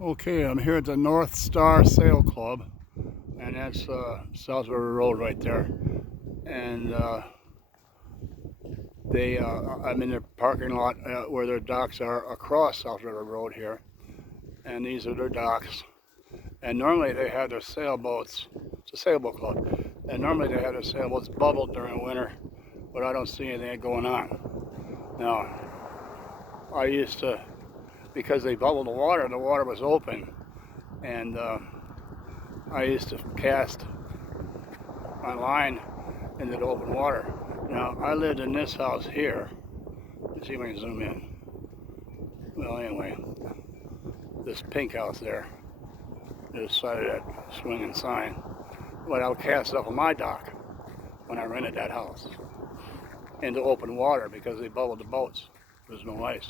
Okay, I'm here at the North Star Sail Club, and that's South River Road right there. And I'm in their parking lot where their docks are across South River Road here, and these are their docks. And normally they have their sailboats. It's a sailboat club, and normally they have their sailboats bubbled during winter, but I don't see anything going on. Now, I used to, because they bubbled the water was open, and I used to cast my line into the open water. Now, I lived in this house here. Let's see if I can zoom in. Well, anyway, this pink house there, this side of that swinging sign. But I would cast off of my dock when I rented that house into open water because they bubbled the boats. There's no ice.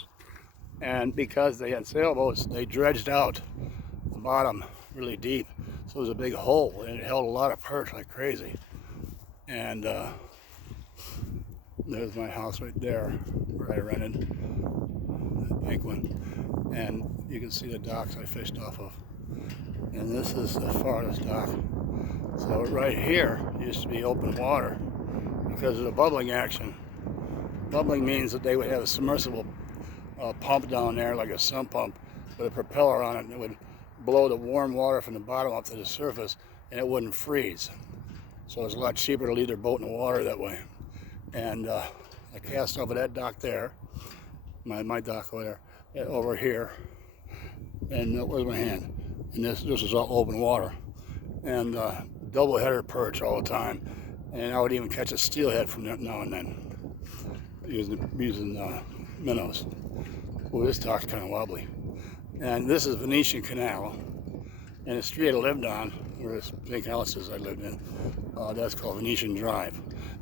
And because they had sailboats, they dredged out the bottom really deep. So it was a big hole, and it held a lot of perch like crazy. And there's my house right there where I rented, that big one. And you can see the docks I fished off of. And this is the farthest dock. So right here used to be open water because of the bubbling action. Bubbling means that they would have a submersible pump down there, like a sump pump, with a propeller on it, and it would blow the warm water from the bottom up to the surface, and it wouldn't freeze. So it was a lot cheaper to leave their boat in the water that way. And I cast off of that dock there, my dock over here, and where's my hand? And this is all open water, and double header perch all the time, and I would even catch a steelhead from there now and then using minnows. Well, this dock's kind of wobbly. And this is Venetian Canal, and the street I lived on, where this big house is I lived in, that's called Venetian Drive.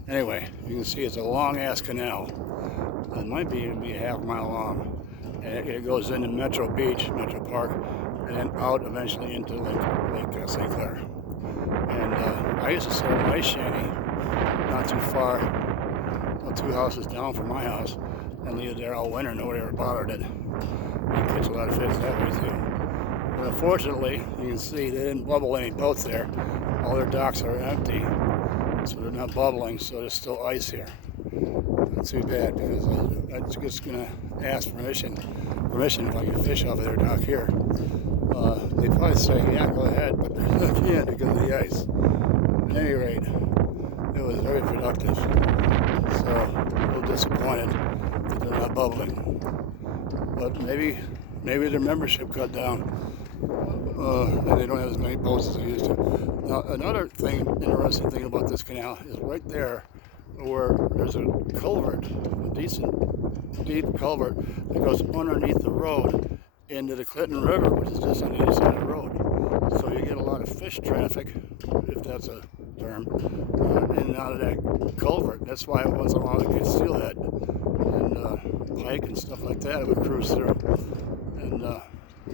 Anyway, you can see it's a long-ass canal. It might be even be a half mile long. And it goes into Metro Beach, Metro Park, and then out eventually into Lake St. Clair. And I used to set up an ice shanty not too far, about 2 houses down from my house, and leave it there all winter. Nobody ever bothered it. You catch a lot of fish that way too. But unfortunately, you can see they didn't bubble any boats there. All their docks are empty, so they're not bubbling, so there's still ice here. Not too bad, because I'm just gonna ask permission if I can fish off of their dock here. They probably say, yeah, go ahead, but I can't because of the ice. At any rate, it was very productive. So a little disappointed that they're not bubbling. But maybe their membership cut down, and they don't have as many boats as they used to. Now, another interesting thing about this canal is right there, where there's a culvert, a decent deep culvert that goes underneath the road into the Clinton River, which is just on the other side of the road. So you get a lot of fish traffic, if that's a term, in and out of that culvert. That's why once in a while they get steelhead and pike and stuff like that. It would cruise through. And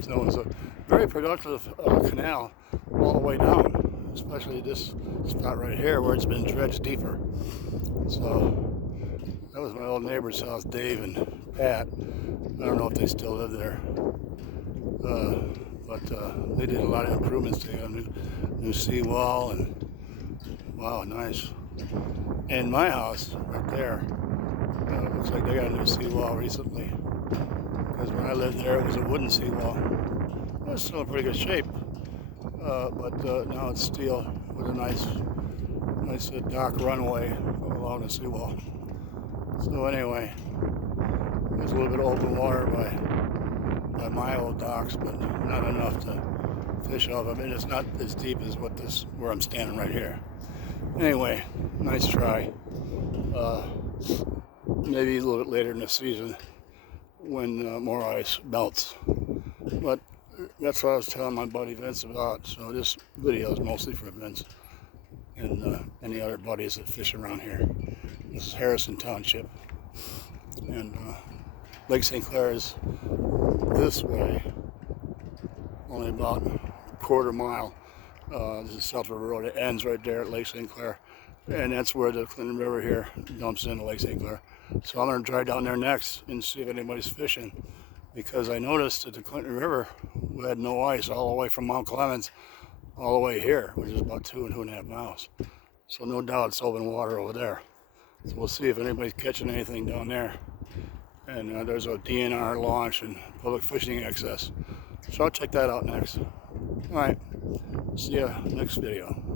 so it was a very productive canal all the way down, especially this spot right here where it's been dredged deeper. So that was my old neighbor's house, Dave and Pat. I don't know if they still live there, but they did a lot of improvements. They got a new seawall, and wow, nice. And my house right there, looks like they got a new seawall recently, because when I lived there it was a wooden seawall. It was still in pretty good shape, but now it's steel with a nice dock runway along the seawall. So anyway, there's a little bit of open water by my old docks, but not enough to fish off. I mean, it's not as deep as where I'm standing right here. Anyway, nice try. Maybe a little bit later in the season when more ice melts. But that's what I was telling my buddy Vince about. So this video is mostly for Vince and any other buddies that fish around here. This is Harrison Township, and Lake St. Clair is this way, only about a quarter mile. This is South River Road. It ends right there at Lake St. Clair, and that's where the Clinton River here dumps into Lake St. Clair. So I'm going to drive down there next and see if anybody's fishing. because I noticed that the Clinton River we had no ice all the way from Mount Clemens all the way here, which is about 2.5 miles. So no doubt it's open water over there. So we'll see if anybody's catching anything down there. And there's a DNR launch and public fishing access. So I'll check that out next. All right, see ya next video.